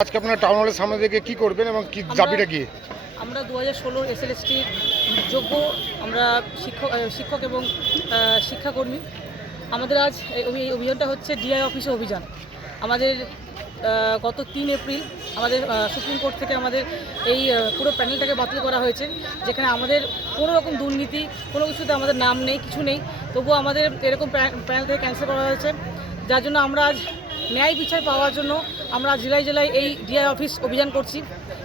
আজকে আপনারা টাউন হলের সামনে থেকে কি করবেন এবং কি দাবিটা কি? আমরা দু হাজার ষোলোর এসএলএসটি যোগ্য আমরা শিক্ষক শিক্ষক এবং শিক্ষাকর্মী। আমাদের আজ এই অভিযানটা হচ্ছে ডিআই অফিসে অভিযান। আমাদের গত তিন এপ্রিল আমাদের সুপ্রিম কোর্ট থেকে আমাদের এই পুরো প্যানেলটাকে বাতিল করা হয়েছে যেখানে আমাদের কোনো রকম দুর্নীতি কোনো কিছুতে আমাদের নাম নেই কিছু নেই। তবুও আমাদের এরকম প্যা- প্যানেল থেকে ক্যান্সেল করা হয়েছে। যার জন্য আমরা আজ ন্যায় বিচার পাওয়ার জন্য আমরা জেলায় জেলায় এই ডিআই অফিস অভিযান করছি।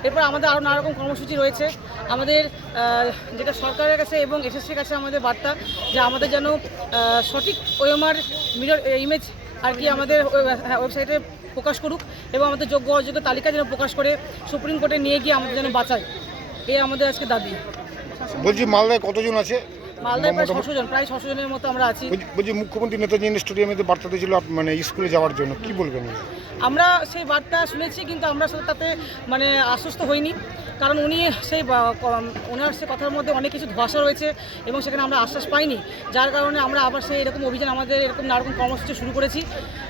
এরপর আমাদের আরও নানা রকম কর্মসূচি রয়েছে। আমাদের যেটা সরকারের কাছে এবং এসএসসির কাছে আমাদের বার্তা যে আমাদের যেন সঠিক ওএমআর মিরর ইমেজ আর কি আমাদের হ্যাঁ, ওয়েবসাইটে প্রকাশ করুক এবং আমাদের যোগ্য অযোগ্য তালিকা যেন প্রকাশ করে সুপ্রিম কোর্টে নিয়ে গিয়ে আমাদের যেন বাঁচায়। এই আমাদের আজকে দাবি। বলছি মালদায় কতজন আছে? মালদায় প্রায় ছশো জন প্রায় ছশো জনের মতো আমরা আছি। বলছি- মুখ্যমন্ত্রী নেতাজি স্টেডিয়ামে তো বার্তা দিয়েছিল মানে স্কুলে যাওয়ার জন্য। কি বলবেন? আমরা সেই বার্তা শুনেছি কিন্তু আমরা তাতে মানে আশ্বস্ত হইনি। কারণ উনি সেই ওনার সে কথার মধ্যে অনেক কিছু ধোয়াশা রয়েছে এবং সেখানে আমরা আশ্বাস পাইনি। যার কারণে আমরা আবার সেই এরকম অভিযান আমাদের এরকম নানা রকম কর্মসূচি শুরু করেছি।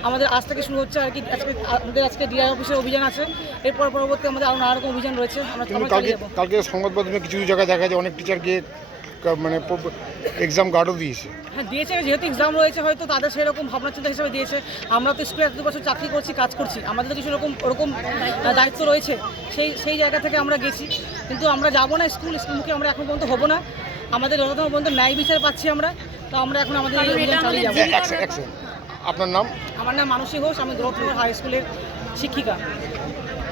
আমাদের আজ থেকে শুরু হচ্ছে আর কি আজকে আমাদের আজকে ডিআই অফিসের অভিযান আছে। এরপর পরবর্তী আমাদের আরও নানা রকম অভিযান রয়েছে। আমরা কালকে সংবাদ মাধ্যমে কিছু জায়গায় দেখা যায় অনেক টিচার গিয়ে মানে এক্সাম গার্ডও দিয়েছে। হ্যাঁ দিয়েছে যেহেতু এক্সাম রয়েছে হয়তো তাদের সেরকম ভাবনা চিন্তা হিসেবে দিয়েছে। আমরা তো স্কুলে এত বছর চাকরি করছি কাজ করছি আমাদের তো কিছু রকম ওরকম দায়িত্ব রয়েছে। সেই সেই জায়গা থেকে আমরা গেছি। কিন্তু আমরা যাব না স্কুল স্কুলকে আমরা এখন পর্যন্ত হব না। আমাদের যতক্ষণ পর্যন্ত ন্যায় বিচার পাচ্ছি আমরা তো আমরা এখন আমাদের চালিয়ে যাব। আপনার নাম? আমার নাম মানসী ঘোষ আমি দ্রৌপদী হাই স্কুলের শিক্ষিকা।